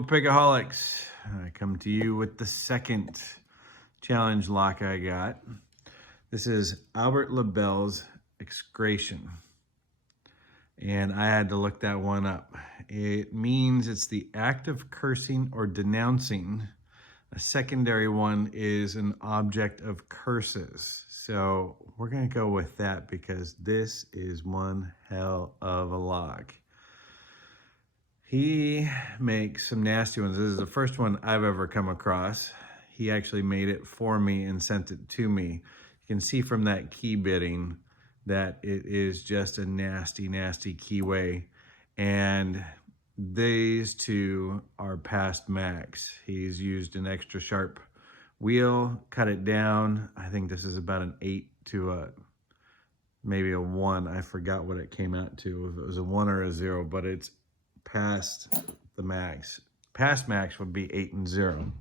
Hello, Pickaholics. I come to you with the second challenge lock I got. This is Albert Lebel's Excration. And I had to look that one up. It means it's the act of cursing or denouncing. A secondary one is an object of curses. So we're gonna go with that because this is one hell of a lock. He makes some nasty ones. This is the first one I've ever come across. He actually made it for me and sent it to me. You can see from that key bitting that it is just a nasty, nasty keyway. And these two are past max. He's used an extra sharp wheel, cut it down. I think this is about an 8 to maybe a 1. I forgot what it came out to, if it was a 1 or a 0, but it's past the max. Past max would be 8 and 0.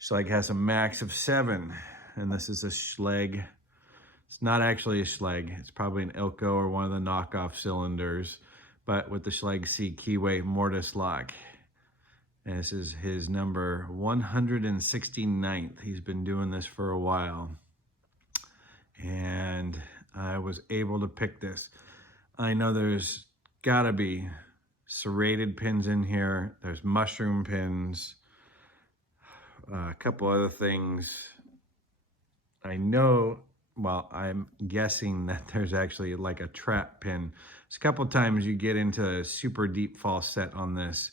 Schleg has a max of 7, and this is a Schleg. It's not actually a Schleg. It's probably an Ilko or one of the knockoff cylinders, but with the Schleg C keyway mortise lock. And this is his number 169th. He's been doing this for a while. And I was able to pick this. I know there's gotta be serrated pins in here. There's mushroom pins. A couple other things. I know, well, I'm guessing that there's actually like a trap pin. There's a couple times you get into a super deep false set on this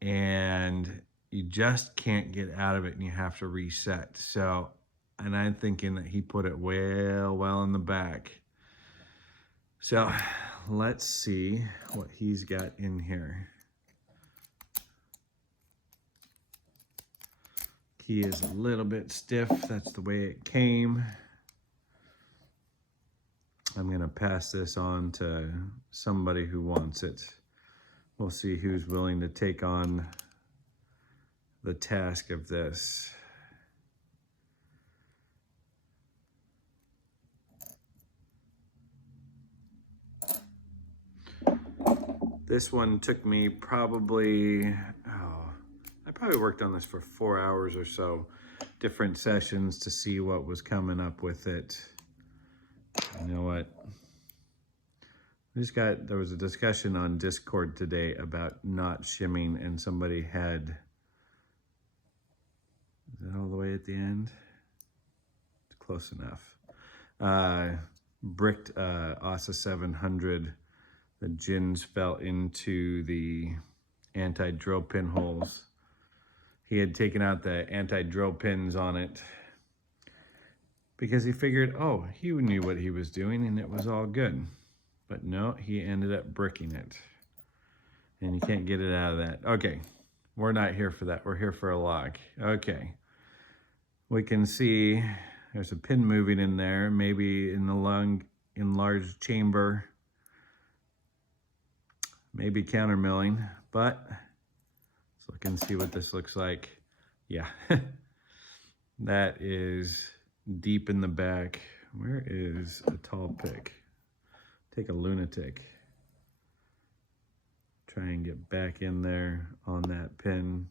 and you just can't get out of it and you have to reset. So, and I'm thinking that he put it well in the back. So let's see what he's got in here. Key is a little bit stiff. That's the way it came. I'm going to pass this on to somebody who wants it. We'll see who's willing to take on the task of this. This one took me probably, I probably worked on this for 4 hours or so, different sessions to see what was coming up with it. You know what? There was a discussion on Discord today about not shimming, and somebody had, is that all the way at the end? It's close enough. Bricked ASA 700. The gins fell into the anti-drill pin holes. He had taken out the anti-drill pins on it because he figured, oh, he knew what he was doing and it was all good. But no, he ended up bricking it. And you can't get it out of that. Okay, we're not here for that. We're here for a lock. Okay. We can see there's a pin moving in there, maybe in the enlarged chamber. Maybe counter milling, but let's look and see what this looks like. Yeah, that is deep in the back. Where is a tall pick? Take a lunatic. Try and get back in there on that pin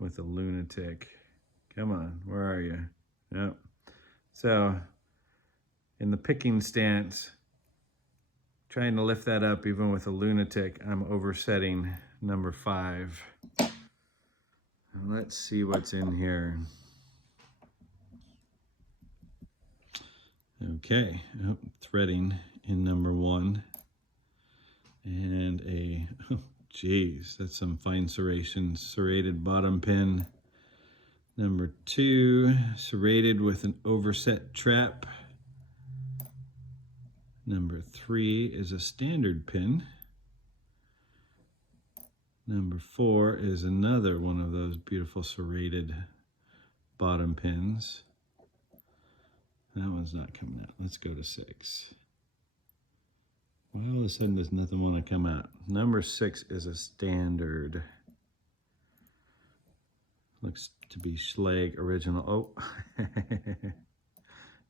with a lunatic. Come on, where are you? Yep. So in the picking stance, trying to lift that up even with a lunatic, I'm oversetting number 5. Let's see what's in here. Okay, threading in number 1. And a, oh geez, that's some fine serration, serrated bottom pin. Number 2, serrated with an overset trap. Number 3 is a standard pin. Number 4 is another one of those beautiful serrated bottom pins. That one's not coming out. Let's go to 6. Why all of a sudden does nothing want to come out? Number 6 is a standard. Looks to be Schleg original. Oh,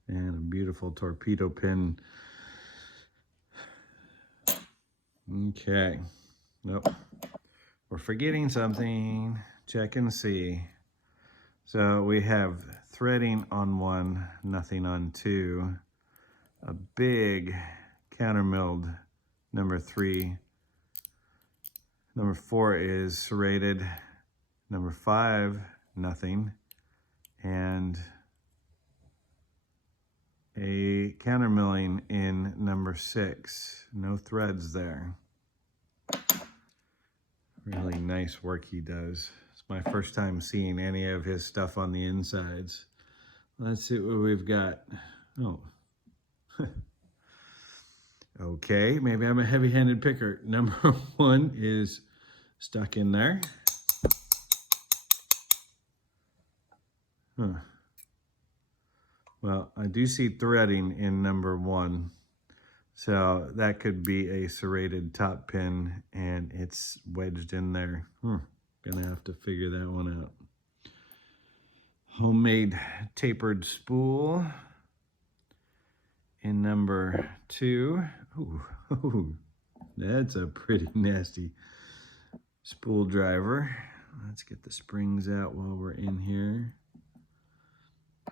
and a beautiful torpedo pin. Okay, nope. we're forgetting something. Check and see. So we have threading on 1, nothing on 2. A big counter milled number 3. Number 4 is serrated. Number 5, nothing. And a counter milling in number 6. No threads there. Really nice work he does. It's my first time seeing any of his stuff on the insides. Let's see what we've got. Oh. Okay, maybe I'm a heavy-handed picker. Number 1 is stuck in there. Huh. Well, I do see threading in number 1. So that could be a serrated top pin, and it's wedged in there. Gonna have to figure that one out. Homemade tapered spool in number 2. Ooh, that's a pretty nasty spool driver. Let's get the springs out while we're in here.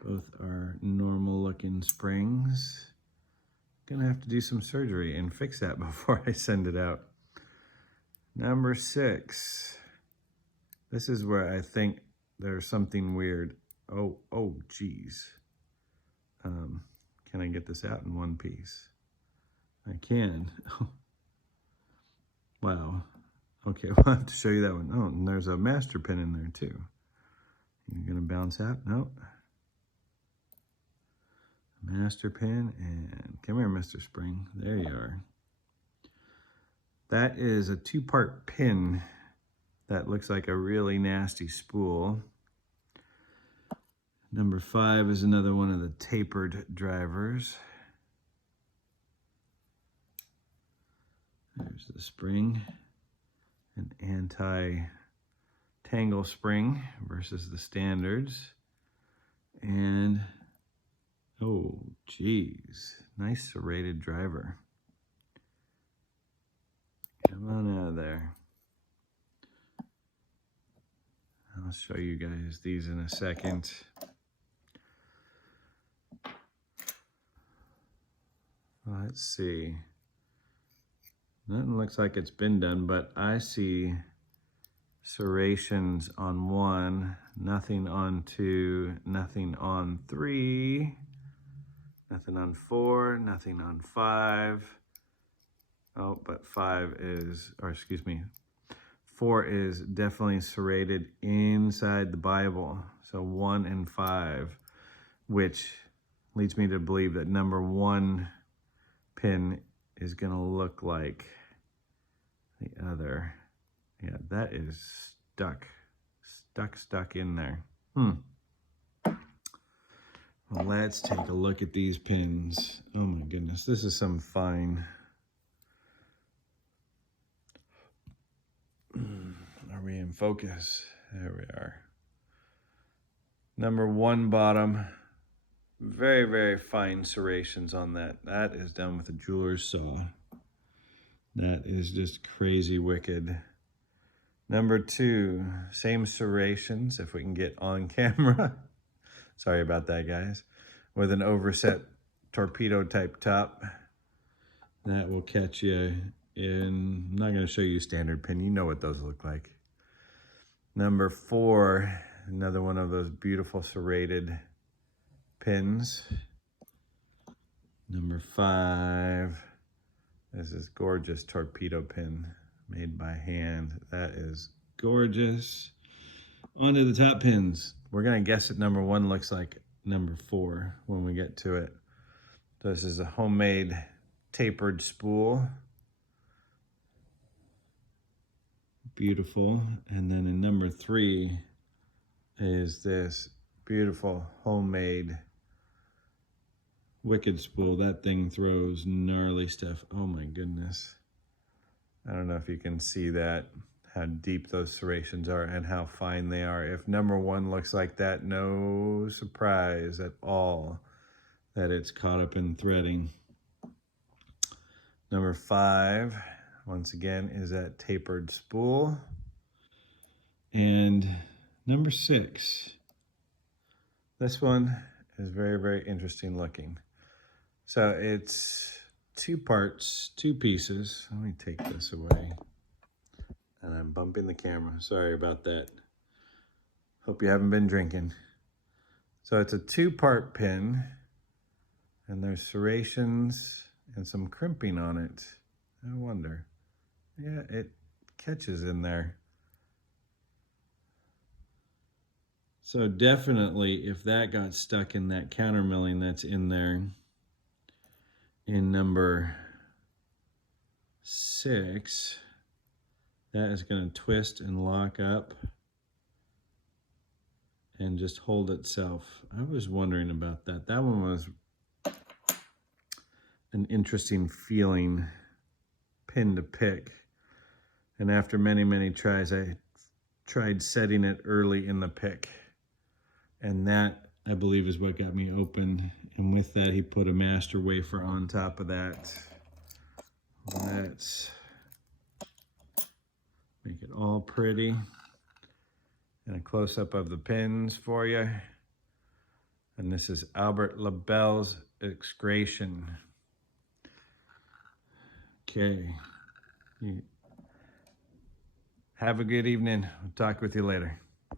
Both are normal looking springs. Gonna have to do some surgery and fix that before I send it out. Number 6. This is where I think there's something weird. Oh, geez. Can I get this out in one piece? I can. Wow. Okay, we'll have to show you that one. Oh, and there's a master pin in there too. You're gonna bounce out? Nope. Master pin, and come here, Mr. Spring. There you are. That is a 2-part pin that looks like a really nasty spool. Number 5 is another one of the tapered drivers. There's the spring, an anti-tangle spring versus the standards. And oh, geez, nice serrated driver. Come on out of there. I'll show you guys these in a second. Let's see. Nothing looks like it's been done, but I see serrations on 1, nothing on 2, nothing on 3. Nothing on 4, nothing on 5. Oh, but 4 is definitely serrated inside the Bible. So 1 and 5, which leads me to believe that number 1 pin is gonna look like the other. Yeah, that is stuck in there. Well, let's take a look at these pins. Oh my goodness, this is some fine. Are we in focus? There we are. Number 1 bottom, very, very fine serrations on that. That is done with a jeweler's saw. That is just crazy wicked. Number 2, same serrations, if we can get on camera. Sorry about that, guys. With an overset torpedo type top. That will catch you in, I'm not going to show you standard pin. You know what those look like. Number 4, another one of those beautiful serrated pins. Number 5, this is gorgeous torpedo pin made by hand. That is gorgeous. On to the top pins. We're gonna guess that number 1 looks like number 4 when we get to it. This is a homemade tapered spool. Beautiful. And then in number 3 is this beautiful homemade wicked spool. That thing throws gnarly stuff. Oh my goodness. I don't know if you can see that, how deep those serrations are and how fine they are. If number 1 looks like that, no surprise at all that it's caught up in threading. Number 5, once again, is that tapered spool. And number 6. This one is very, very interesting looking. So it's 2 parts, 2 pieces. Let me take this away. And I'm bumping the camera. Sorry about that. Hope you haven't been drinking. So it's a 2-part pin, and there's serrations and some crimping on it. I wonder. Yeah, it catches in there. So definitely, if that got stuck in that counter milling that's in there in number 6, that is going to twist and lock up and just hold itself. I was wondering about that. That one was an interesting feeling pin to pick. And after many, many tries, I tried setting it early in the pick. And that, I believe, is what got me open. And with that, he put a master wafer on top of that. Let's make it all pretty. And a close-up of the pins for you. And this is Albert Lebel's Excration. Okay. Have a good evening. I'll talk with you later.